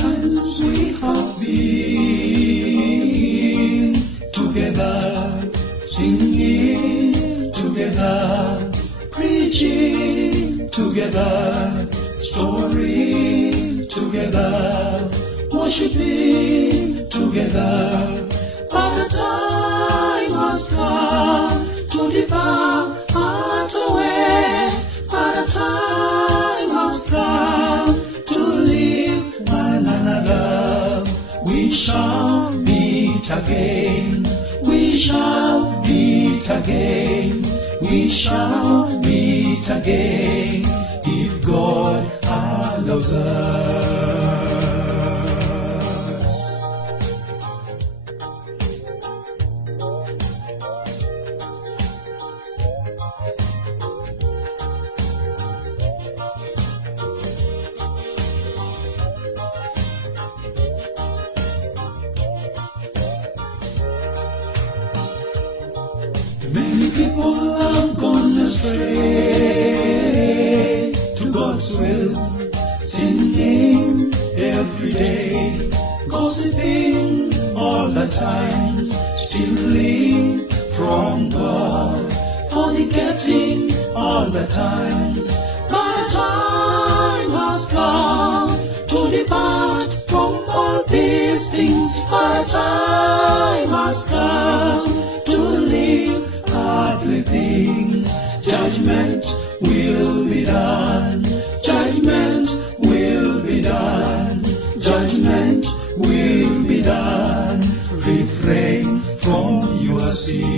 times we have been together, singing together, preaching together, story together, worshiping together. But the time has come to depart away. But the time has come to leave one another. We shall meet again. We shall meet again. We shall meet again if God allows us. Many people have gone astray to God's will, sinning every day, gossiping all the times, stealing from God, fornicating all the times. But the time has come to depart from all these things. But the time has come to live godly things. Judgment will be done. Judgment will be done. Judgment will be done. Refrain from your sins.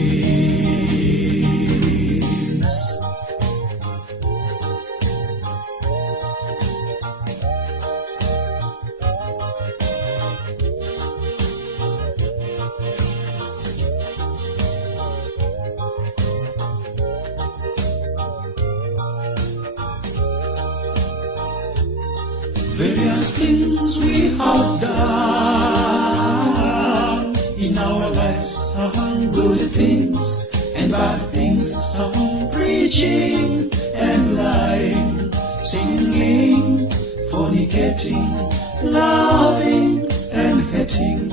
Various things we have done in our lives, good things and bad things, preaching and lying, singing, fornicating, loving and hating.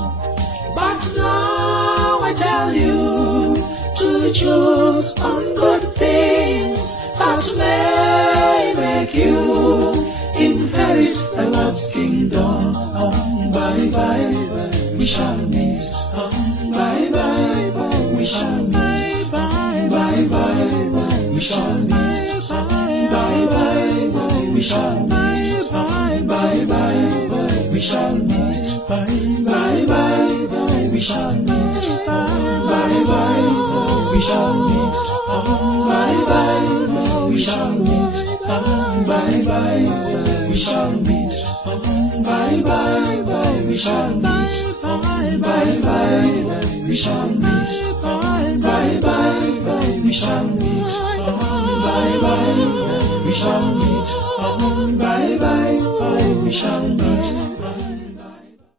But now I tell you to choose on good things that may make you inherit the Lord's kingdom. Bye bye bye, we shall meet. Bye bye bye, we shall meet. Bye bye bye, we shall meet. Bye bye bye, we shall meet. Bye bye bye, we shall meet. Bye bye bye, we shall meet. Bye bye bye, we shall meet. Bye bye bye, we shall meet. Bye bye bye, we shall meet. Bye bye bye, we shall meet. Bye bye bye, we shall meet. Bye bye bye, we shall meet. Bye bye bye, we shall meet. Bye bye bye, we shall meet.